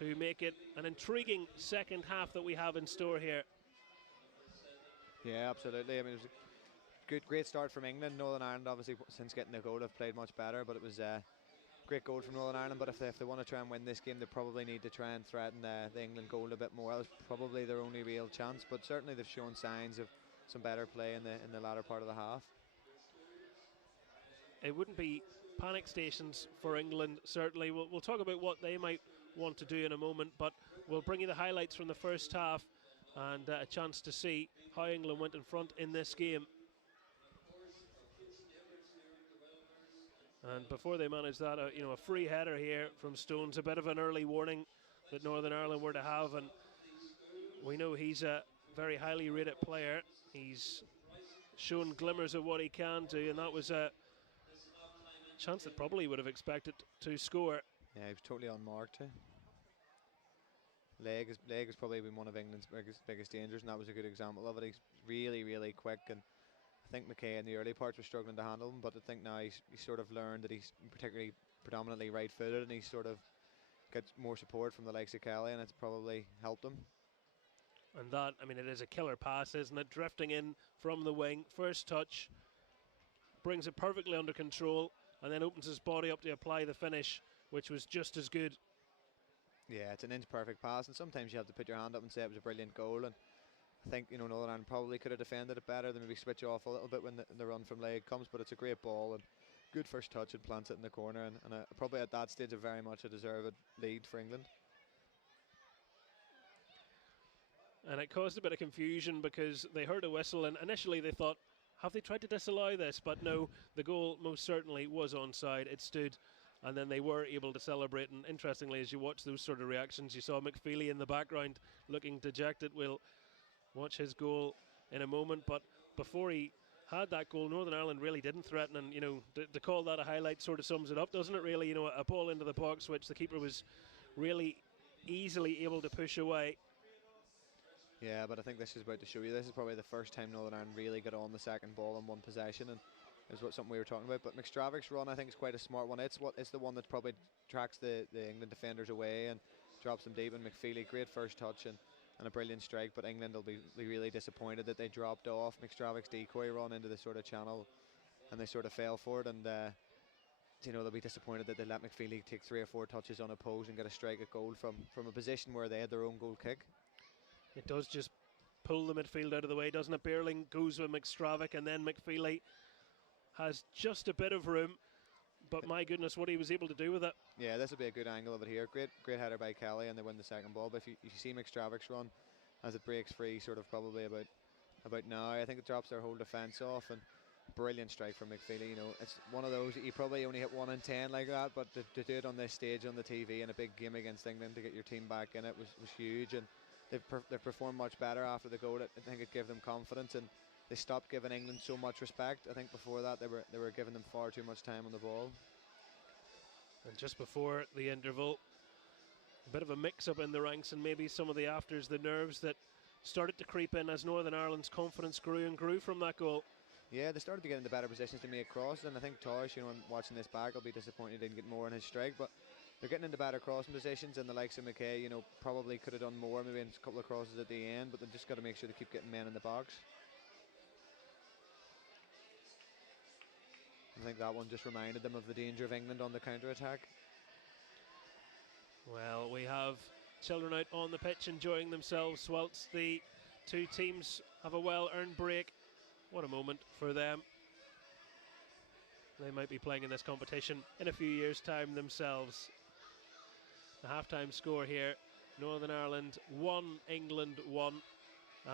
to make it an intriguing second half that we have in store here. Yeah, absolutely. I mean, it was a great start from England. Northern Ireland, obviously, since getting the goal, have played much better, but it was a great goal from Northern Ireland. But if they want to try and win this game, they probably need to try and threaten the England goal a bit more. That was probably their only real chance, but certainly they've shown signs of some better play in the latter part of the half. It wouldn't be panic stations for England, certainly. We'll talk about what they might want to do in a moment, but we'll bring you the highlights from the first half and a chance to see how England went in front in this game. And before they manage that, a free header here from Stones, a bit of an early warning that Northern Ireland were to have, and we know he's a very highly rated player. He's shown glimmers of what he can do, and that was a chance that probably would have expected to score. Yeah, he was totally unmarked too. Leg has probably been one of England's biggest dangers, and that was a good example of it. He's really, really quick, and I think McKay in the early parts was struggling to handle him, but I think now he's sort of learned that he's predominantly right-footed, and he's sort of got more support from the likes of Kelly, and it's probably helped him. And that, I mean, it is a killer pass, isn't it? Drifting in from the wing, first touch, brings it perfectly under control, and then opens his body up to apply the finish, which was just as good. Yeah, it's an inch-perfect pass, and sometimes you have to put your hand up and say it was a brilliant goal, and I think Northern Ireland probably could have defended it better than maybe switch off a little bit when the run from leg comes, but it's a great ball and good first touch and plants it in the corner, and probably at that stage a very much a deserved lead for England. And it caused a bit of confusion because they heard a whistle, and initially they thought, have they tried to disallow this? But no, the goal most certainly was onside. It stood, and then they were able to celebrate. And interestingly, as you watch those sort of reactions, you saw McFeely in the background looking dejected. We'll watch his goal in a moment, but before he had that goal, Northern Ireland really didn't threaten, and to call that a highlight sort of sums it up, doesn't it really? A ball into the box which the keeper was really easily able to push away. Yeah, but I think this is about to show you. This is probably the first time Northern Ireland really got on the second ball in one possession, and is something we were talking about. But McStravick's run, I think, is quite a smart one. It's the one that probably tracks the England defenders away and drops them deep. And McFeely, great first touch and a brilliant strike. But England will be really disappointed that they dropped off McStravick's decoy run into the sort of channel, and they sort of fell for it. And they'll be disappointed that they let McFeely take 3 or 4 touches on a pose and get a strike at goal from a position where they had their own goal kick. It does just pull the midfield out of the way, doesn't it? Beerling goes with McStravick, and then McFeely has just a bit of room, but my goodness, what he was able to do with it. Yeah, this will be a good angle of it here. Great header by Kelly, and they win the second ball. But if you see McStravick's run as it breaks free, sort of probably about now, I think it drops their whole defence off, and brilliant strike from McFeely. It's one of those you probably only hit 1 in 10 like that, but to do it on this stage on the TV in a big game against England to get your team back in it was huge, and they've performed much better after the goal. I think it gave them confidence, and they stopped giving England so much respect. I think before that they were giving them far too much time on the ball. And just before the interval, a bit of a mix-up in the ranks, and maybe some of the afters, the nerves that started to creep in as Northern Ireland's confidence grew and grew from that goal. Yeah, they started to get into better positions to make crosses, and I think Tosh, watching this back, will be disappointed he didn't get more in his strike, but they're getting into better crossing positions, and the likes of McKay, probably could have done more, maybe in a couple of crosses at the end, but they've just got to make sure they keep getting men in the box. I think that one just reminded them of the danger of England on the counter-attack. Well, we have children out on the pitch enjoying themselves whilst the two teams have a well-earned break. What a moment for them. They might be playing in this competition in a few years' time themselves. The half-time score here, Northern Ireland 1, England 1.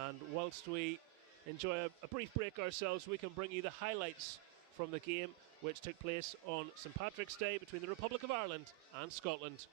And whilst we enjoy a brief break ourselves, we can bring you the highlights from the game which took place on St Patrick's Day between the Republic of Ireland and Scotland.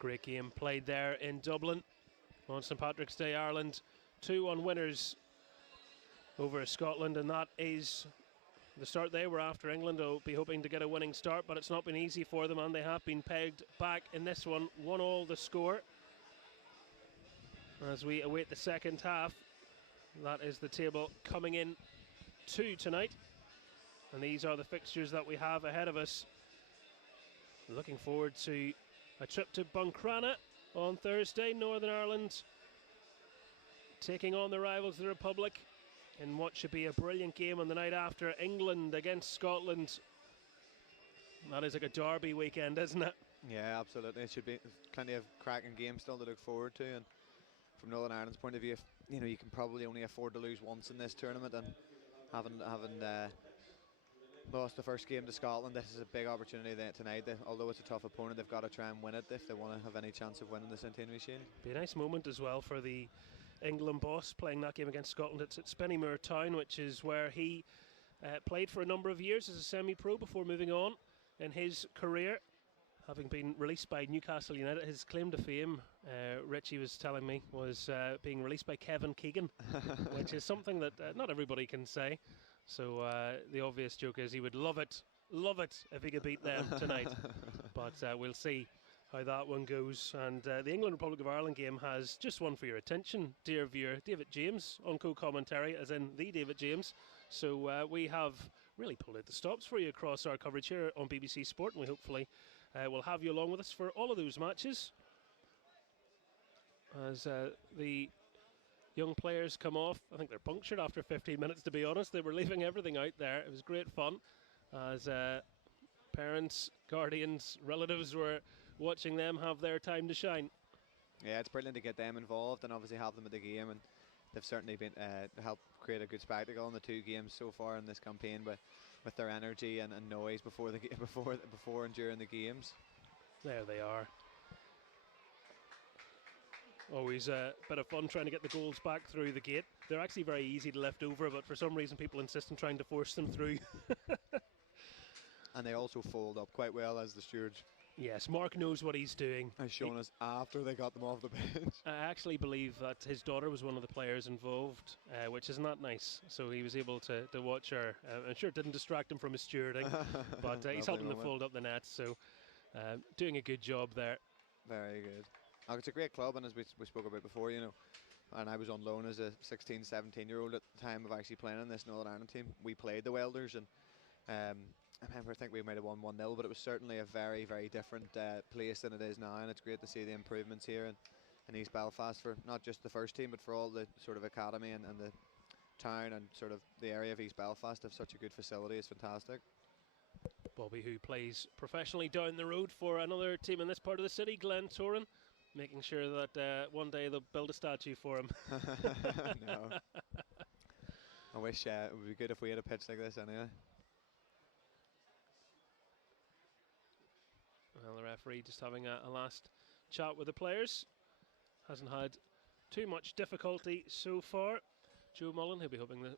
Great game played there in Dublin on St Patrick's Day. Ireland 2-1 winners over Scotland, and that is the start they were after. England will be hoping to get a winning start, but it's not been easy for them, and they have been pegged back in this one. 1-1 the score as we await the second half. That is the table coming in to tonight, and these are the fixtures that we have ahead of us. Looking forward to a trip to Buncrana on Thursday. Northern Ireland taking on the rivals, the Republic, in what should be a brilliant game on the night after. England against Scotland. That is like a derby weekend, isn't it? Yeah, absolutely. It should be plenty of cracking games still to look forward to. And from Northern Ireland's point of view, you can probably only afford to lose once in this tournament, and having lost the first game to Scotland, this is a big opportunity tonight. Although it's a tough opponent, they've got to try and win it if they want to have any chance of winning the Centenary Shield. Be a nice moment as well for the England boss playing that game against Scotland. It's at Spennymoor Town, which is where he played for a number of years as a semi-pro before moving on in his career, having been released by Newcastle United. His claim to fame, Richie was telling me, was being released by Kevin Keegan, which is something that not everybody can say. So the obvious joke is he would love it if he could beat them tonight. But we'll see how that one goes. And the England Republic of Ireland game has just one for your attention, dear viewer. David James on co-commentary, as in the David James. So we have really pulled out the stops for you across our coverage here on BBC Sport, and we hopefully will have you along with us for all of those matches as the young players come off. I think they're punctured after 15 minutes, to be honest. They were leaving everything out there. It was great fun as parents, guardians, relatives were watching them have their time to shine. Yeah, it's brilliant to get them involved and obviously have them at the game, and they've certainly been helped create a good spectacle in the two games so far in this campaign with their energy and noise before and during the games. There they are. Always a bit of fun trying to get the goals back through the gate. They're actually very easy to lift over, but for some reason people insist on trying to force them through. And they also fold up quite well as the stewards. Yes, Mark knows what he's doing. Has shown us after they got them off the bench. I actually believe that his daughter was one of the players involved, which is not nice. So he was able to watch her. I'm sure it didn't distract him from his stewarding, but he's helping them fold up the nets. So doing a good job there. Very good. Oh, it's a great club, and as we spoke about before, and I was on loan as a 16, 17-year-old at the time of actually playing in this Northern Ireland team. We played the Welders, and I think we might have won 1-0, but it was certainly a very, very different place than it is now, and it's great to see the improvements here in East Belfast for not just the first team, but for all the sort of academy and the town and sort of the area of East Belfast. Have such a good facility. It's fantastic. Bobby, who plays professionally down the road for another team in this part of the city, Glen Toran, making sure that one day they'll build a statue for him. No. I wish it would be good if we had a pitch like this anyway. Well, the referee just having a last chat with the players. Hasn't had too much difficulty so far. Joe Mullen, he'll be hoping that